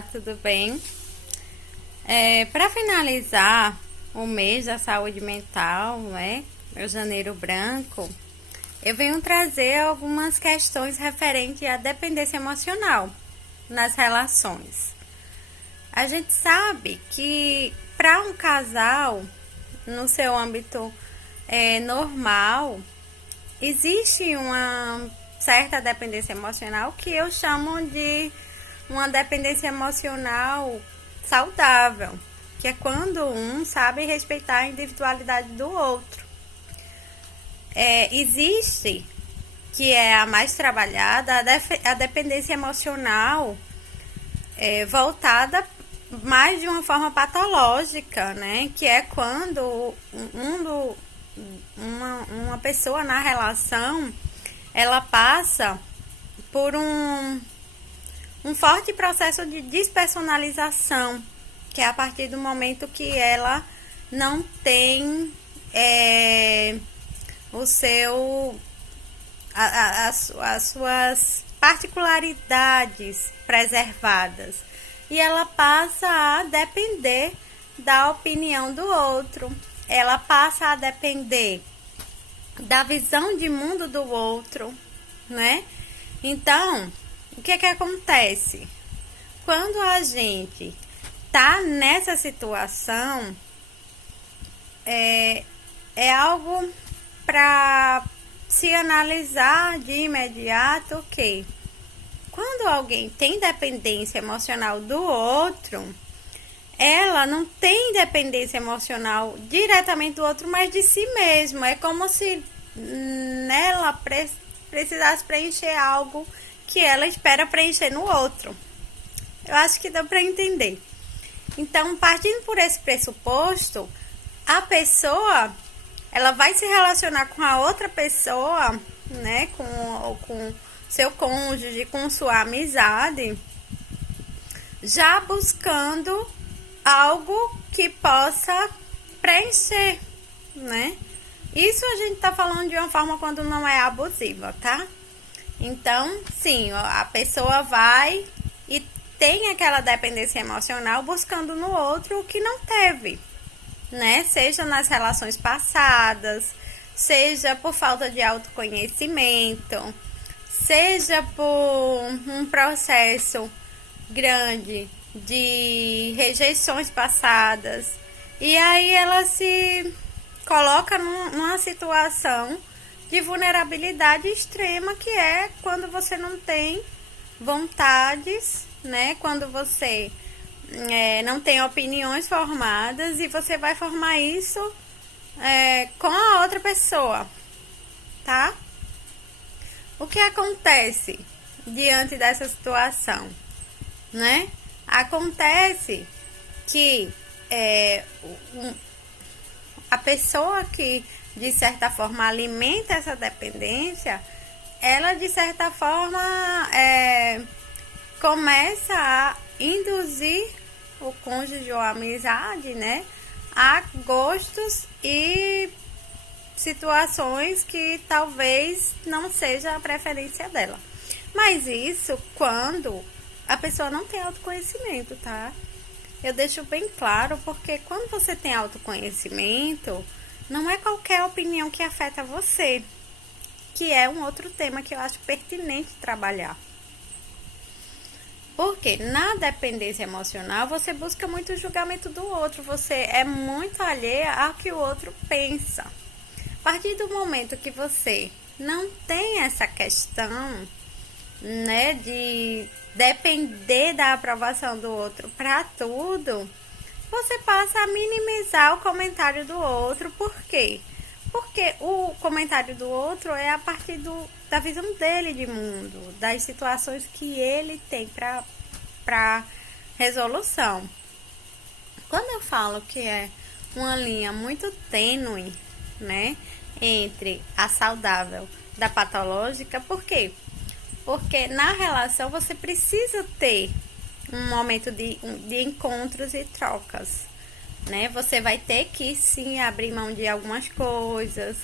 Olá, tudo bem? Para finalizar o mês da saúde mental, né? Meu janeiro branco, eu venho trazer algumas questões referentes à dependência emocional nas relações. A gente sabe que para um casal, no seu âmbito normal, existe uma certa dependência emocional que eu chamo de uma dependência emocional saudável, que é quando um sabe respeitar a individualidade do outro. Existe, que é a mais trabalhada, a dependência emocional voltada mais de uma forma patológica, né? Que é quando uma pessoa na relação ela passa por um forte processo de despersonalização, que é a partir do momento que ela não tem as suas particularidades preservadas, e ela passa a depender da opinião do outro, ela passa a depender da visão de mundo do outro, né? Então, o que acontece? Quando a gente tá nessa situação, é algo para se analisar de imediato, que quando alguém tem dependência emocional do outro, ela não tem dependência emocional diretamente do outro, mas de si mesma. É como se nela precisasse preencher algo que ela espera preencher no outro. Eu acho que dá para entender. Então, partindo por esse pressuposto, a pessoa ela vai se relacionar com a outra pessoa, né, com seu cônjuge, com sua amizade, já buscando algo que possa preencher, né? Isso a gente tá falando de uma forma quando não é abusiva, tá? Então, sim, a pessoa vai e tem aquela dependência emocional buscando no outro o que não teve, né? Seja nas relações passadas, seja por falta de autoconhecimento, seja por um processo grande de rejeições passadas. E aí ela se coloca numa situação de vulnerabilidade extrema, que é quando você não tem vontades, né? Quando você não tem opiniões formadas e você vai formar isso com a outra pessoa, tá? O que acontece diante dessa situação, né? Acontece que a pessoa que de certa forma alimenta essa dependência, ela de certa forma começa a induzir o cônjuge ou a amizade, né, a gostos e situações que talvez não seja a preferência dela. Mas isso quando a pessoa não tem autoconhecimento, tá? Eu deixo bem claro, porque quando você tem autoconhecimento, não é qualquer opinião que afeta você, que é um outro tema que eu acho pertinente trabalhar. Porque na dependência emocional, você busca muito o julgamento do outro, você é muito alheia ao que o outro pensa. A partir do momento que você não tem essa questão, né, de depender da aprovação do outro para tudo, você passa a minimizar o comentário do outro. Por quê? Porque o comentário do outro é a partir da visão dele de mundo, das situações que ele tem para resolução. Quando eu falo que é uma linha muito tênue, né, entre a saudável da patológica, por quê? Porque na relação você precisa ter um momento de encontros e trocas, né? Você vai ter que sim abrir mão de algumas coisas,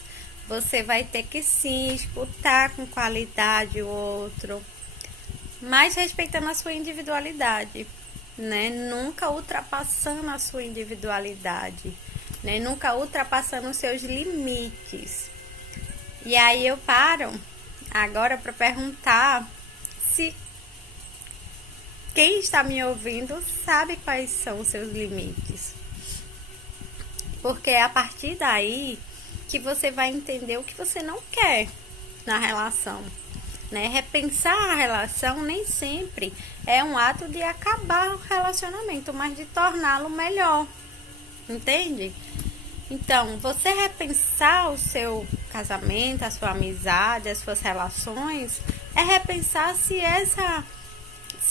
você vai ter que sim escutar com qualidade o outro, mas respeitando a sua individualidade. né? Nunca ultrapassando a sua individualidade, né? Nunca ultrapassando os seus limites. E aí eu paro agora para perguntar se quem está me ouvindo sabe quais são os seus limites. Porque é a partir daí que você vai entender o que você não quer na relação, né? Repensar a relação nem sempre é um ato de acabar o relacionamento, mas de torná-lo melhor, entende? Então, você repensar o seu casamento, a sua amizade, as suas relações, é repensar se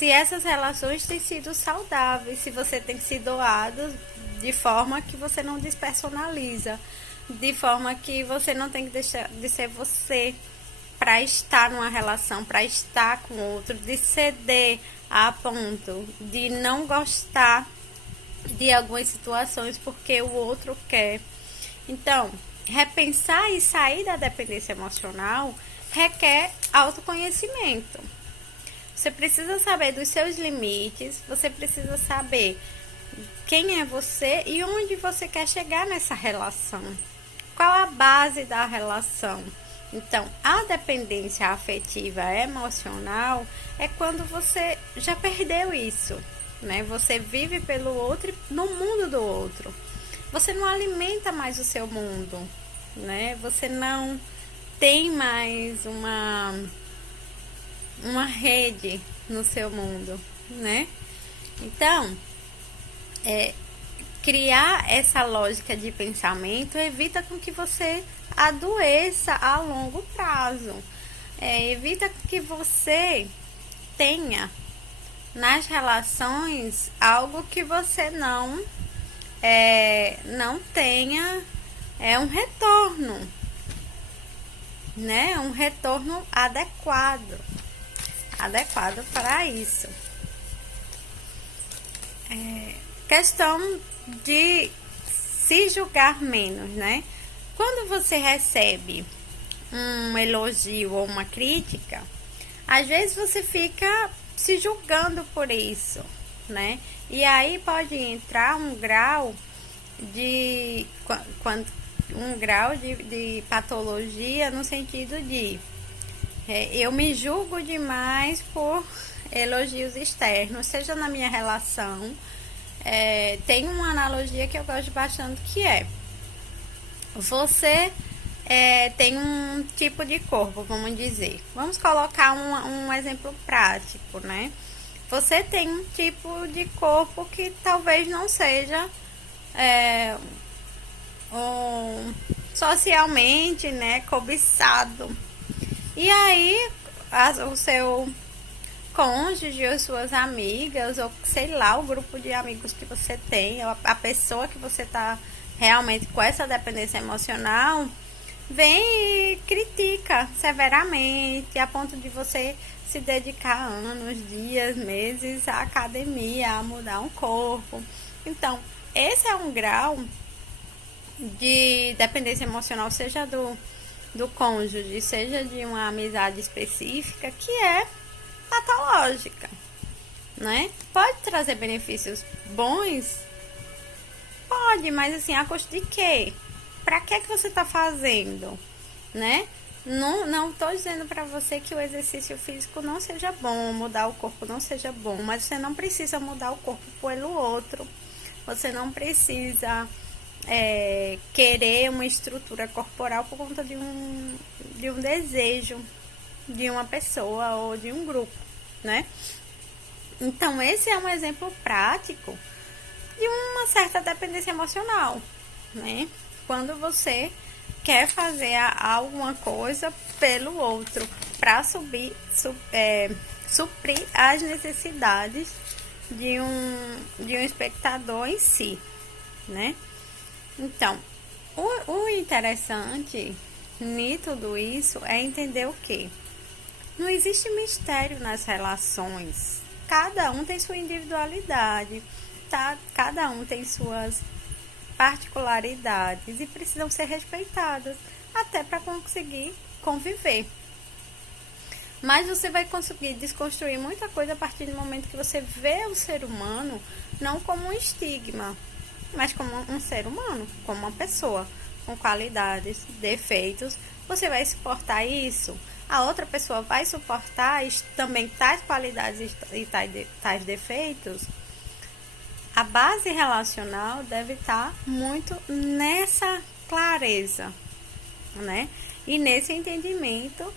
essas relações têm sido saudáveis, se você tem se doado de forma que você não despersonaliza, de forma que você não tem que deixar de ser você para estar numa relação, para estar com outro, de ceder a ponto de não gostar de algumas situações porque o outro quer. Então, repensar e sair da dependência emocional requer autoconhecimento. Você precisa saber dos seus limites, você precisa saber quem é você e onde você quer chegar nessa relação. Qual a base da relação? Então, a dependência afetiva emocional é quando você já perdeu isso, né? Você vive pelo outro, no mundo do outro. Você não alimenta mais o seu mundo, né? Você não tem mais uma rede no seu mundo, né? Então, criar essa lógica de pensamento evita com que você adoeça a longo prazo. Evita que você tenha nas relações algo que você não tenha um retorno, né? Um retorno adequado para isso. Questão de se julgar menos, né? Quando você recebe um elogio ou uma crítica, às vezes você fica se julgando por isso, né? E aí pode entrar um grau de patologia no sentido de eu me julgo demais por elogios externos, seja na minha relação. Tem uma analogia que eu gosto bastante, que você tem um tipo de corpo, vamos dizer. Vamos colocar um exemplo prático, né? Você tem um tipo de corpo que talvez não seja socialmente, né, cobiçado. E aí o seu cônjuge ou suas amigas, ou sei lá, o grupo de amigos que você tem, ou a pessoa que você tá realmente com essa dependência emocional, vem e critica severamente, a ponto de você se dedicar anos, dias, meses à academia, a mudar um corpo. Então, esse é um grau de dependência emocional, seja do cônjuge, seja de uma amizade específica, que é patológica, né? Pode trazer benefícios bons? Pode, mas assim, a custo de quê? Pra que você tá fazendo, né? Não tô dizendo pra você que o exercício físico não seja bom, mudar o corpo não seja bom, mas você não precisa mudar o corpo pelo outro. Você não precisa querer uma estrutura corporal por conta de um desejo de uma pessoa ou de um grupo, né? Então, esse é um exemplo prático de uma certa dependência emocional, né? Quando você quer fazer alguma coisa pelo outro para suprir as necessidades de um espectador em si, né? Então, o interessante em tudo isso é entender o quê? Não existe mistério nas relações. Cada um tem sua individualidade, tá? Cada um tem suas particularidades e precisam ser respeitadas até para conseguir conviver. Mas você vai conseguir desconstruir muita coisa a partir do momento que você vê o ser humano não como um estigma, mas como um ser humano, como uma pessoa com qualidades, defeitos. Você vai suportar isso, a outra pessoa vai suportar também tais qualidades e tais defeitos. A base relacional deve estar muito nessa clareza, né? E nesse entendimento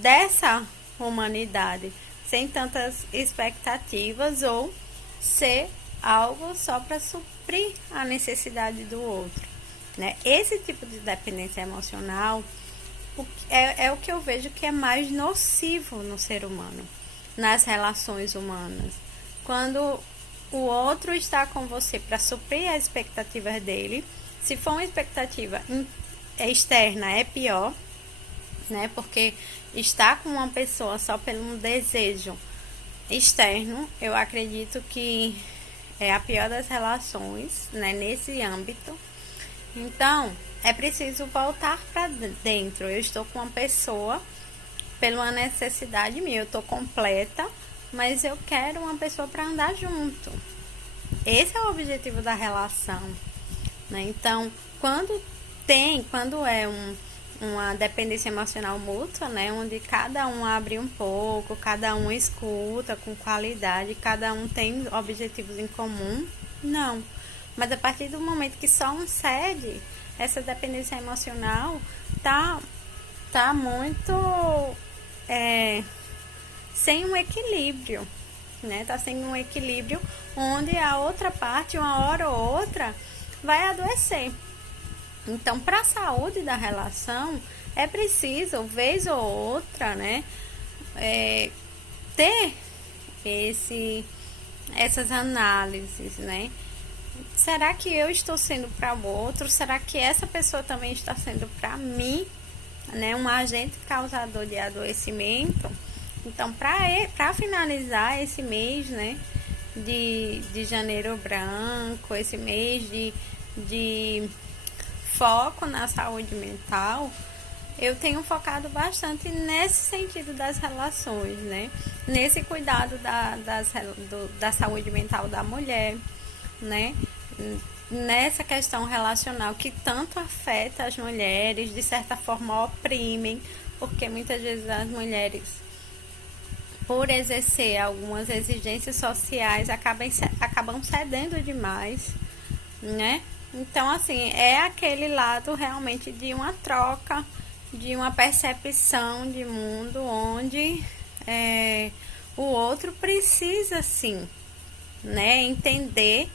dessa humanidade, sem tantas expectativas ou ser algo só para suprir a necessidade do outro, né? Esse tipo de dependência emocional é o que eu vejo que é mais nocivo no ser humano, nas relações humanas. Quando o outro está com você para suprir as expectativas dele, se for uma expectativa externa é pior, né? Porque estar com uma pessoa só pelo desejo externo, eu acredito que é a pior das relações, né? Nesse âmbito. Então, é preciso voltar para dentro. Eu estou com uma pessoa pela necessidade minha, eu estou completa, mas eu quero uma pessoa para andar junto. Esse é o objetivo da relação, né? Então, quando é uma dependência emocional mútua, né? Onde cada um abre um pouco, cada um escuta com qualidade, cada um tem objetivos em comum, não. Mas a partir do momento que só um cede, essa dependência emocional tá muito sem um equilíbrio, né? Tá sem um equilíbrio onde a outra parte, uma hora ou outra, vai adoecer. Então, para a saúde da relação, é preciso, vez ou outra, né, ter essas análises, né? Será que eu estou sendo para o outro? Será que essa pessoa também está sendo para mim, né? Um agente causador de adoecimento? Então, para finalizar esse mês, né, de janeiro branco, esse mês de foco na saúde mental, eu tenho focado bastante nesse sentido das relações, né? Nesse cuidado da saúde mental da mulher, né? Nessa questão relacional que tanto afeta as mulheres, de certa forma oprimem, porque muitas vezes as mulheres, por exercer algumas exigências sociais, acabam cedendo demais, né? Então, assim, é aquele lado realmente de uma troca, de uma percepção de mundo onde o outro precisa, sim, né, entender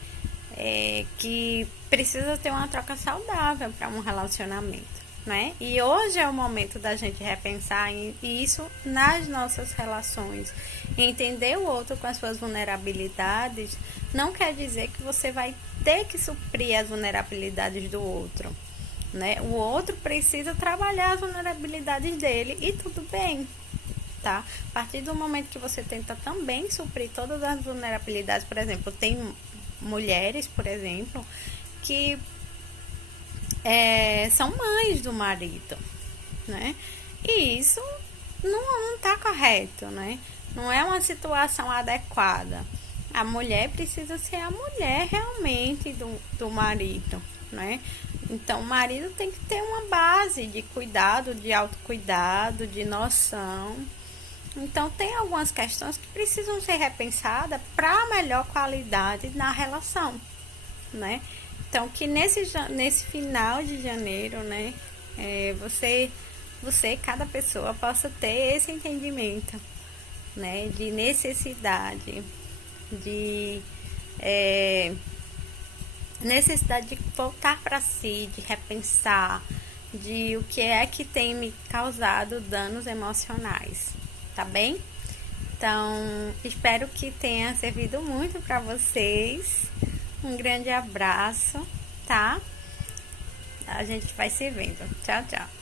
que precisa ter uma troca saudável para um relacionamento, né? E hoje é o momento da gente repensar isso nas nossas relações. Entender o outro com as suas vulnerabilidades não quer dizer que você vai ter que suprir as vulnerabilidades do outro, né? O outro precisa trabalhar as vulnerabilidades dele e tudo bem, tá? A partir do momento que você tenta também suprir todas as vulnerabilidades, por exemplo, tem mulheres, por exemplo, que são mães do marido, né? E isso não tá correto, né? Não é uma situação adequada. A mulher precisa ser a mulher realmente do marido, né? Então, o marido tem que ter uma base de cuidado, de autocuidado, de noção. Então, tem algumas questões que precisam ser repensadas para melhor qualidade na relação, né? Então, que nesse final de janeiro, né, você, cada pessoa possa ter esse entendimento, né, de necessidade, de necessidade de voltar para si, de repensar, de o que é que tem me causado danos emocionais, tá bem? Então, espero que tenha servido muito para vocês. Um grande abraço, tá? A gente vai se vendo. Tchau, tchau.